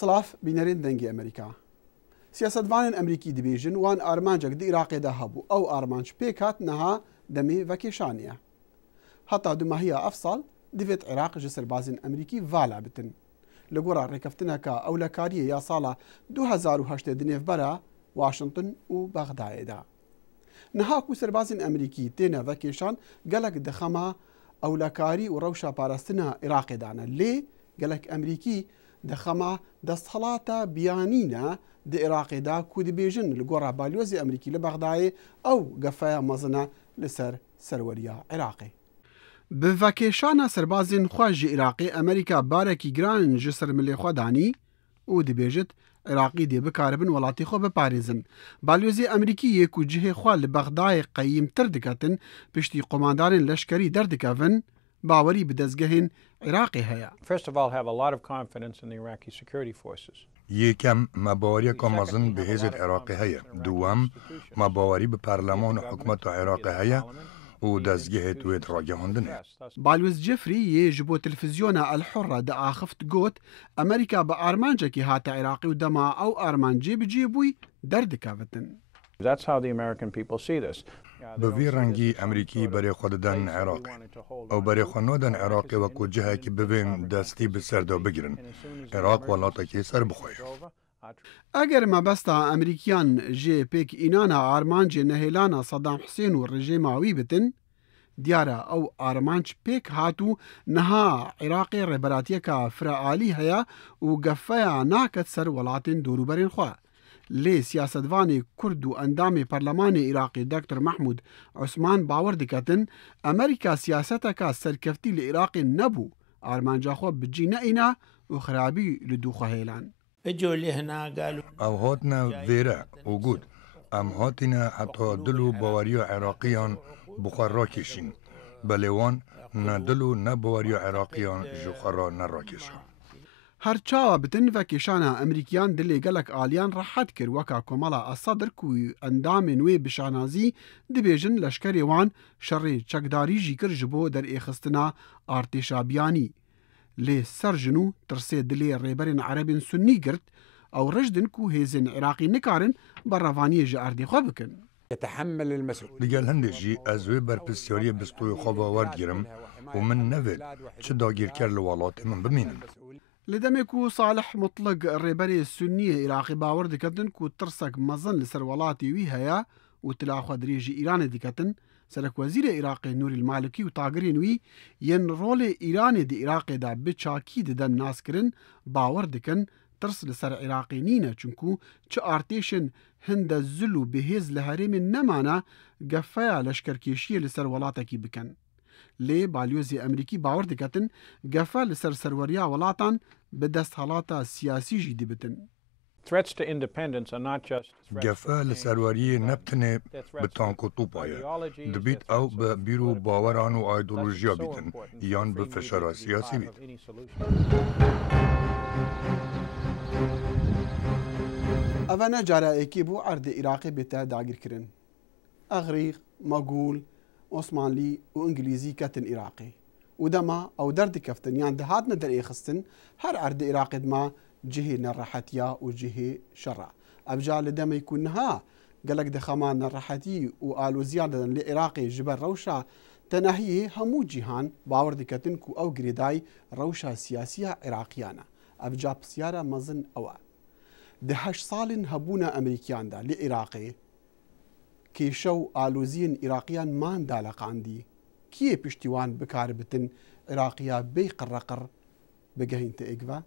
سلاف بینەرێن دەنگی ئەمریکا سیاسەتوانên ئەمریکی دەبێژن وان ئارمانجێک دی عێراقێدا هەبوو ئەو ئارمانج پێکات نەها دەمێ ڤەکێشانیە هەتا دوماهیە ئەف ساڵ دەبێت عێراق ji سەربازên ئەمریکی ڤالا بتن لە گۆڕا ڕێکەفتنەکە ئەولەکاریە یا ساڵە 2008 دنێڤبەرە واشنگتن و بەغدایەدا نەهاکو سەربازên ئەمریکی تێنە ڤەکێشان gelek dixema ئەولەکاری و ڕەوشە پاراستنە عێراقێدانە لێ gelek ئەمریکی dixema desthelata biyanîne di Iraqêda ku dibêjin li gora balyozê Emerîkî li Bexdayê ew gefeya mezin e li ser serweriya Iraqê. Bi vekêşana serbazên xwe ji Iraqê Amerîka barekî giran ji ser milê xwe danî û dibêjit Iraqî dê bikaribin welatê xwe biparêzin. Balyozê Emerîkiyê ku cihê xwe li Bexdayê qeyîmtir diketin piştî qomandarên leşkerî derdikevin باوەری بە دەستگەهێن عێراقی هەیە. یەکەم مەباوەریەکە مەزن بە هێزت عێراقی هەیە. دووەم مەباوەری بە پەرلەمان و حکومەتە عێراقی هەیە و دەستگەهێت وێت ڕاگەهاندنە. بالوز جفری یê ji bo televizyona El Hurra de axft got Amerîka bi armancekî hate Iraqî û dema ew armancê bi cî bûî derdikevitin. Bi vî rengî Emerîkî berê xwe didin Iraqê. Ew berê xwe nadin Iraqê wekû cihekî bivên destî bi ser de bigirin. Iraq welatekî ser bixwe. Eger mebesta Emerîkiyan jê pêkînana armancê nehêlana Saddam Husên û rejêma wî bitin, diyar e ew armanc pêk hatû niha Iraqê rêberatiyeka firealî heye û gefeya naket ser welatên dûrûberên xwe. Lê siyasetvanê Kurd û endamê Perlemanê Iraqê Dr. Mahmud Osman bawer diketin Amerîka siyaseteka serkeftî li Iraqê nebû armanca xwe bi cî neîne û xirabî li dû xwe hêlan. Ew hatine vêre û got em hatîne heta dil û baweriya Iraqîyan bi xwe rakêşîn. Belê wan ne dil û ne baweriya Iraqîyan ji xwe re nerakêşa. Her çawa bitin vekêşana Emerîkiyan dilê gelek aliyan rehet kir weka Komala Esadr ku endamên wê bi şanazî dibêjin leşkerê wan şerê çekdarî jî kir ji bo derêxistina artêşa biyanî. Lê serjin û tirsê dilê rêberên Erebên Sunnî girt ew rijdin ku hêzên Iraqî nikarin berrevaniyê ji erdê xwe bikin. Digel hindê jî ez wê berpirsiyariyê bistoyê xwe bawer digirim û min nevê çi dagîrker li welatê min bimînin. Li demê ku Salih Mutlaq rêberê Sunniyê Iraqî bawer diketin ku tirsek mezin li ser welatê wî heye û tila xwe dirêjî Îranê diketin, Serokwezîrê Iraqê Nûrîl Malikî û tagirên wî yên rolê Îranê di Iraqê de bi çakî didin naskirin bawer dikin tirs li ser Iraqê nîne çunku çi artêşên hinde zil û bihêz li herêmê nemane gefeya leşkerkêşiyê li ser welatekî bikin. Lê balyozê Emerîkî bawer diketin gefe li ser serweriya welatan bi desthelata siyasî jî dibitin. Gefe li serweriyê nebtinê bi tank û topa ye. Dibît ew bi bîr û baweran û ideolojiya bîtin yan bi feşara siyasî bît. Ev ne carekê bû erdê Iraqê bête dagirkirin. Egrîq, Magûl, Osmanlî û İngilîzî ketin Iraqê. û dema ew derdikeftin yan dihatine derêxistin her erdê Iraqê dima cihê nerehetiya û cihê şerra. Ev ca li demê ku niha gelek dixema nerehetî û alûziyan didin li Iraqê ji ber rewşa tenehiyê hemû cîhan bawer diketin ku ew girêdayî rewşa siyasiya Iraqiyan e. Ev ca pisyara mezin ew e. Di 8 salên hebûna Emerîkiyan de li Iraqê kêşe û alûziyên Iraqiyan man daleqandî. Kî yê piştî wan bikar bitin Iraqiya bê qirreqir bigehînte êgive?